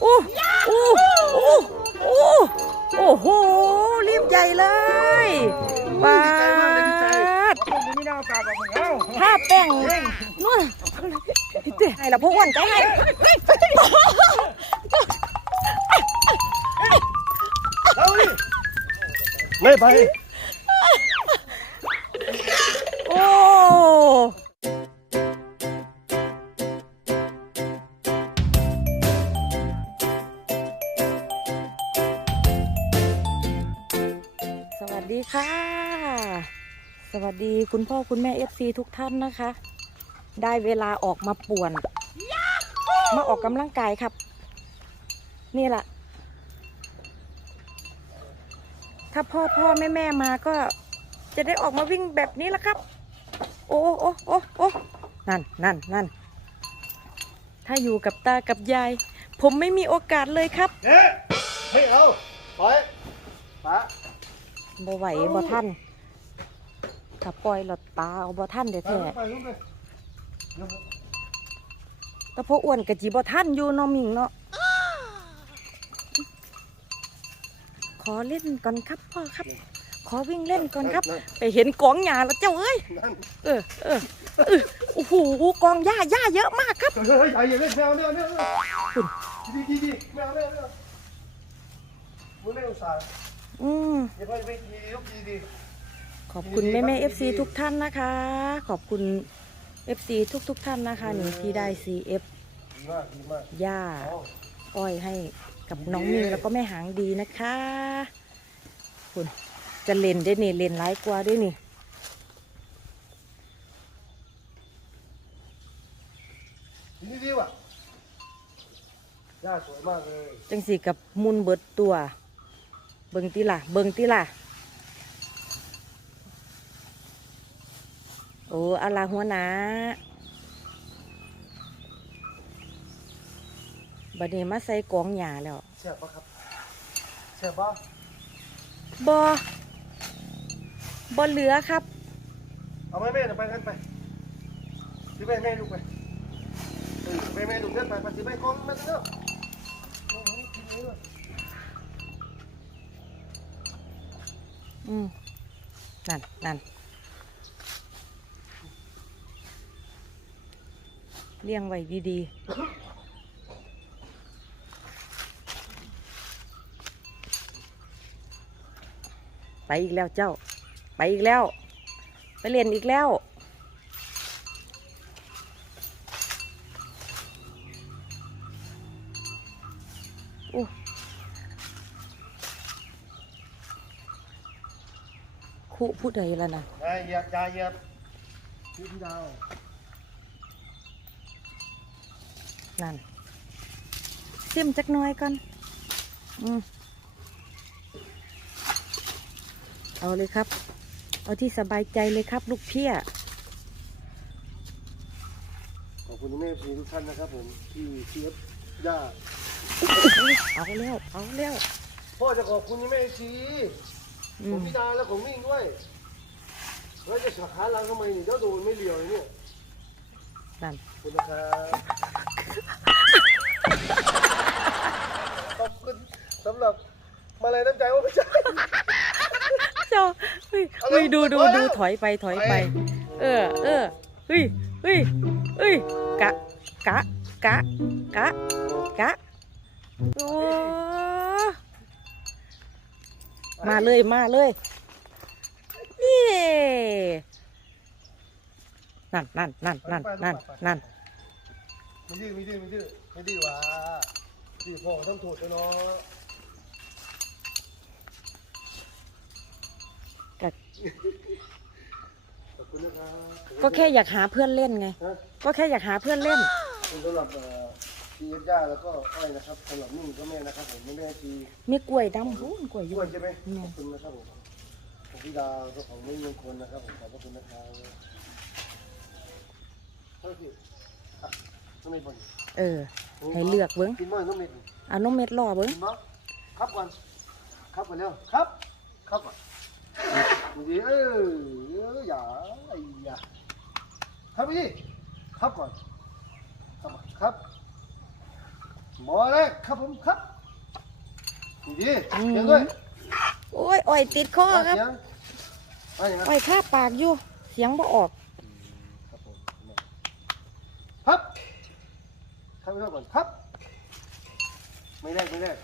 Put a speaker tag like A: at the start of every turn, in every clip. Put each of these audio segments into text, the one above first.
A: โอ้โอ้โอ้โอ้โอ้โหรีบใหญ่เลยปาด
B: ไม่น่าตาแบบเอ้า
A: ถ้าแป้งนู่นเจ๊ให้ละพวกอ้วนใจให้
B: เอาดิไม่ไป
A: โอ้ วัสดีคุณพ่อคุณแม่เอฟซีทุกท่านนะคะ ได้เวลาออกมาป่วน มาออกกำลังกายครับ นี่แหละ ถ้าพ่อพ่อแม่แม่มาก็จะได้ออกมาวิ่งแบบนี้ละครับ โอ้โอ้โอ้โอ้นั่นนั่นนั่นถ้าอยู่กับตากับยาย ผมไม่มีโอกาสเลยครับ
B: เอ๊ะไม่เอาปล่อยปะ
A: บ่ไหวบ่ท่าน ถ้าปล่อยหลดตาเอาบ่ท่านเด้
B: ไป
A: แท้
B: ไปลุกไป
A: แต่พออ้วนกะจีบ่ท่านอยู่เน้องมิงเนาะขอเล่นก่อนครับพ่อครับ ขอวิ่งเล่นก่อนครับ ไปเห็นกองหญ้าแล้วเจ้าเอ้ย
B: นั่น
A: เออเออเออโอ้โหกองหญ้าหญ้าเยอะมากครับ
B: เฮ้ยอย่าเล่นแมวเนี่ยเนี่ย
A: คุณ
B: ดีดีดีแมวเนี่ยเนี่ยมึงไม่อุตส่าห์
A: อืม
B: อย่าไปไปดีลูกดีดี
A: ขอบคุณแม่แม่
B: ดี
A: เอ
B: ดี
A: ฟซี
B: ดี
A: ทุกท่านนะคะ ขอบคุณเอฟซีทุกทุกๆท่านนะคะนี่ที่ได้ซีเอฟ
B: ดีมากดีมาก
A: ย่า
B: เอา
A: อ้อยให้กับน้องมิวแล้วก็แม่หางดีนะคะคุณจะเล่นได้นี่เล่นร้ายกว่าด้วยนี่
B: ดีดีดีว่ะย่าสวยมากเลย
A: จังสีกับมุนเบิดตัว เบิงติล่ะ เบิงติล่ะ โอ้อาลาหัวหนาบัดนี้มาใส่กองหญ้าแล้ว
B: แซ่บปะครับแซ่บปะ
A: บอบอเหลือครับ
B: เอาแม่แม่เดี๋ยวไปกันไปซื้อแม่แม่ลูกไปเออแม่แม่ลูกเดินไปไปซื้อแม่กองมาเถอะโอ้โหกินเยอะ
A: อืมนั่นนั่น เลี้ยงไว้ดีๆ ไปอีกแล้วเจ้า ไปอีกแล้ว ไปเรียนอีกแล้วอู้คุพูดอะไรแล้วนะ
B: ยายเหยียบยาเหยียบพี่ดาว
A: นั่นซิมจักหน้อยก่อนอืมเอาเลยครับ เอาที่สบายใจเลยครับ ลูกเพี้ย
B: ขอบคุณแม่พีทุกท่านนะครับผมที่เชียบย่า
A: เอาแล้ว เอาแล้ว
B: พ่อจะขอบคุณแม่ชี
A: อื
B: ผม
A: ม
B: พี่ดาและของมิ่งด้วยแล้วจะขาลังทำไมนี่เจ้าโดนไม่เลียวเลยเนี่ย
A: นั่น
B: ขอบคุณนะครับ มาเลยน้ำใจว่าไม่ใช่
A: เจ้าเฮ้ย
B: เอา
A: เฮ้ย
B: แล้ว
A: ดูดู
B: เอาแล้
A: ดู
B: ว
A: ถอยไปถอยไป
B: ไป
A: เออเออเฮ้ยเฮ้ยเฮ้ยกะกะกะกะกะโอ้มาเลยมาเลยนี่นั่นนั่นนั่นนั่นนั่นนั่น
B: ไม่ดื้อไม่ดื้อไม่ดื้อไม่ดื้อว่ะดื้อพ่อต้องถูกเลยเนาะ ขอบคุณนะครับ
A: ก็แค่อยากหาเพื่อนเล่นไง
B: ฮะ
A: ก็แค่อยากหาเพื่อนเล่น
B: คุณสำหรับเอ่อชีเอฟย่าแล้วก็อ้อยนะครับสำหรับนิ่งก็แม่นะครับผมไม่แม่ชี
A: มีกล้วยดำหูกล้วยอ
B: ด้
A: ยู่
B: วยใช่ไหม
A: อืม
B: ขอบคุณนะครับผมของพี่ดาวก็ของไม่มงคลนะครับผมขอบพระคุณนะครับเท่าที่อะน้องเม็ดบอล
A: เออ ให้เลือกเบิ้ง
B: กินบ้างน้องเม็ด
A: เอานมเม็ดรอเบิ้ง
B: กินบ้างครับก่อนครับก่อนเร็วครับ ครับก่อน ดีเออเอออย่าไอ้ยาครับพี่ครับก่อนครับก่อนครับหมอเลยครับผมครับดีเสียงด้วย
A: โอ้ยอ้อยติดคอครับ
B: เสียงอะไรอย่างนั้น
A: อ้อยคาปากอยู่ เสียงบ่ออก
B: ครับผมครับทำไปเท่าก่อนครับ ไม่แรกไม่แรก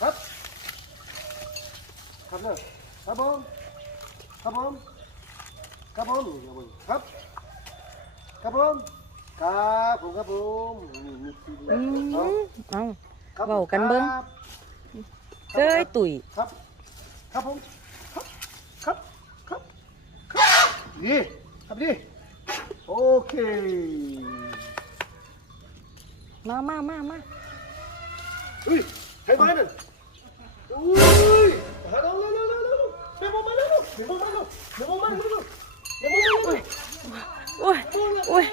B: ครับครับเนอะครับผม ครับผมครับผมครับครับผมครับผมครับผมนี่มีทีเดีย
A: อื
B: วเอา
A: มเอา
B: ครับ
A: เว้ากันเบิ่ง
B: ครับ
A: เจ้ยตุ๋ย
B: ครับ ครับผมครับครับครับครับดีครับดีโอเค
A: มามามามา
B: อุ้ยใช้ไม้หนึ่งอุ้ยหาเราเร็วเร็วเร็วเร็วเร็วมาเร็ว เร็วเร็วมาเร็วเร็วมาเร็วเร็วเร็วมาเร็วเร็ว
A: อุ้ยอุ้ย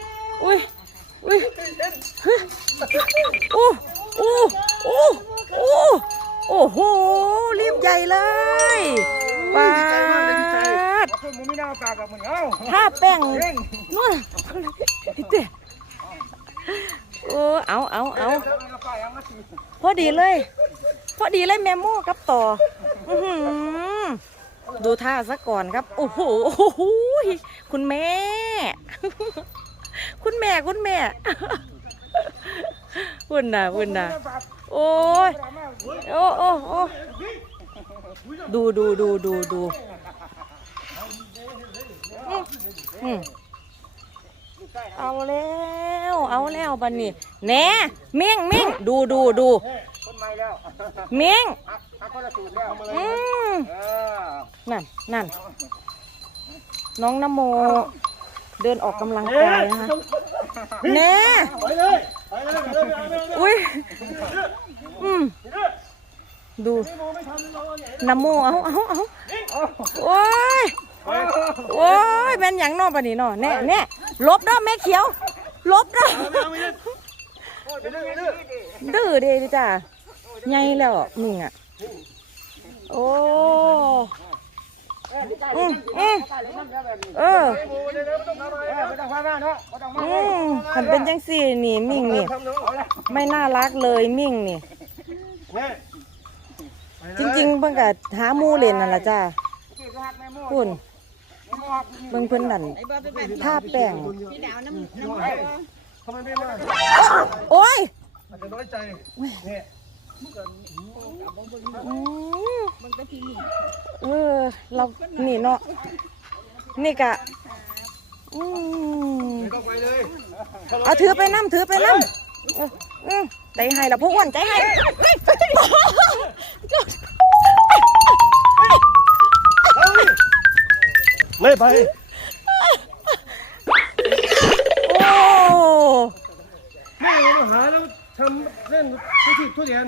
A: อุ้ยอุ้ยโอ้โอ้โอ้โอ้โอ้โหรีบใหญ่เลยปาด
C: ขึ้นมึงไม่น่าปากแบบมึงเอ้า
A: ถ้าแป้งนู่นเต้โอ้เอาเอาเอา
C: แล้วมันก็ไปยังมาสิ
A: พอดีเลย พอดีเลยแมโม่กับต่อ อือหือ ดูท่าซะก่อนครับ โอ้โหคุณแม่ คุณแม่คุณแม่คุณน่ะคุณน่ะโอ้ยโอ้โอ้โอ้ดูดูดูดูดูเอาแล้วเอาแล้วบันนี้แหน่เม่งเม่งดูดูดู
C: คนใหม่แล้ว
A: เม่ง
C: ฮักฮักคนละสูตรแล้ว
A: อืม
C: เออ
A: นั่นนั่นน้องนโม เดินออกกำลังกายนะคะแหน่
B: ไปเลยไปเลยไปเลยไปเลย
A: อุ้ยอืมดูนโมเอาเอาเอาโอ้ยโอ้ยเป็นอย่างนอกปะนี่นอแน่แน่ลบเด้อแม่เขียว ลบเด้อ
B: ไปเลยไปเลย
A: ดื้อเด้จ้าใหญ่แล้วมึงอะ โอ้อืมอืมเออ
B: ไปโมเออ
C: อืมมัน
A: เป็นจังสี่นี่มิ่งนี่ไม่น่ารักเลยมิ่งนี่จริง ๆ เพิ่นก็หาหมูเล่นนั่นล่ะจ้าคุณเบิ่งเพิ่นนั่นท่าแป้งโอ้ย
B: อาจจะน้อยใจเนี่ย
A: อืมเออ เรานี่เนาะนี่กะอืม
B: ต้องไปเลย
A: เอาถือไปน้ำถือไปน้ำเอออืมใจให้ละพวกอ้วนใจให้
B: เอาดิไม่ไปำเล่นทุกที่ทุเรียน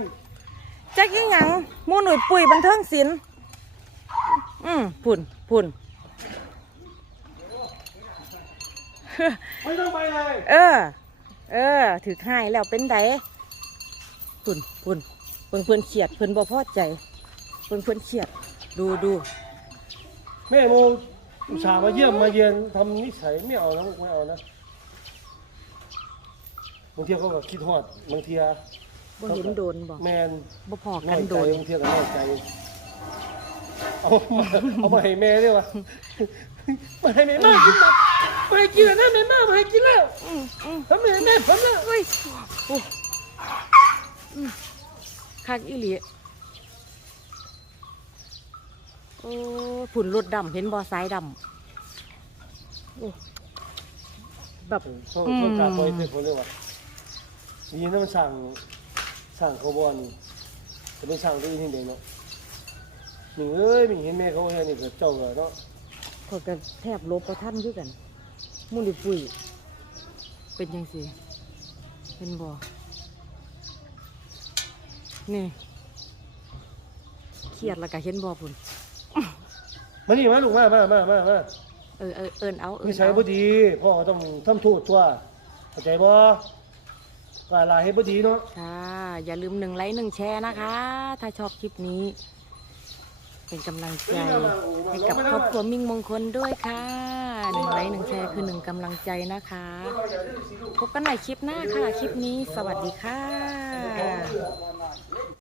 A: จักยังหยังหมูหนุ่ยปุ๋ยบันเทิงศิลป์อืมพุ่นพุ่น
B: ไม่ต้องไปเลย
A: เออ เออ ถือให้แล้วเป็นไดพุ่นพุ่นเพิ่นเพิ่นเขียดเพิ่นบ่พอใจเพิ่นเพิ่นเขียด ดูดู
B: แม่โมอุตส่าห์มาเยี่ยมมาเยือนทำนิสัยไม่เอานะไม่เอานะบางทีเขาก็คิดฮอดบางที
A: บ่เห็นโดนบ่
B: แมน
A: บ่พอ
B: น้
A: กั
B: อนย
A: โด
B: ใจ
A: น
B: บางทีก็น้อยใจเอามาเอามาให้แม่ด้วยวะมาให้แม่มากินนะมาให้กินแล้วนะแม่มามาให้กินแล้ว
A: อืมอืม
B: ทำแม่แม่ทำแล้ว
A: เฮ้ยโอ้อืมคักอีหลีโอ้ฝุ่นรถดำเห็นบ่สายดำโอ้แบบ
B: เขาเขากล้าปล่อยเสร็จคนเลยวะ ดีนะมันสั่งสั่งเขาบอลจะไม่สั่งตัวเองที่ไหนเนาะมึงเอ้ยมึงเห็นแม่เขาเห็นนี่ก็เจ้าเลยเนาะ
A: ขอยกันแทบลบประท่านด้วยกันมุลิปุยเป็นยังสิเป็นบ่นี่เครียดแล้วก็เห็นบ่พุ่น
B: มานี่มาลูกมามามามามา
A: เออเออเอินเอาเอิ
B: นิ
A: น
B: สัย
A: เอา
B: บ่ดีพ่อต้องทำโทษตัวเข้าใจบ่ กาลาให้บ่ดีเนาะ
A: ค่ะอย่าลืมหนึ่งไลค์หนึ่งแชร์นะคะ ถ้าชอบคลิปนี้ เป็นกำลังใจให้กับครอบครัวมิ่งมงคลด้วยค่ะหนึ่งไลค์หนึ่งแชร์คือหนึ่งกำลังใจนะคะ พบกันใหม่คลิปหน้าค่ะ คลิปนี้สวัสดีค่ะ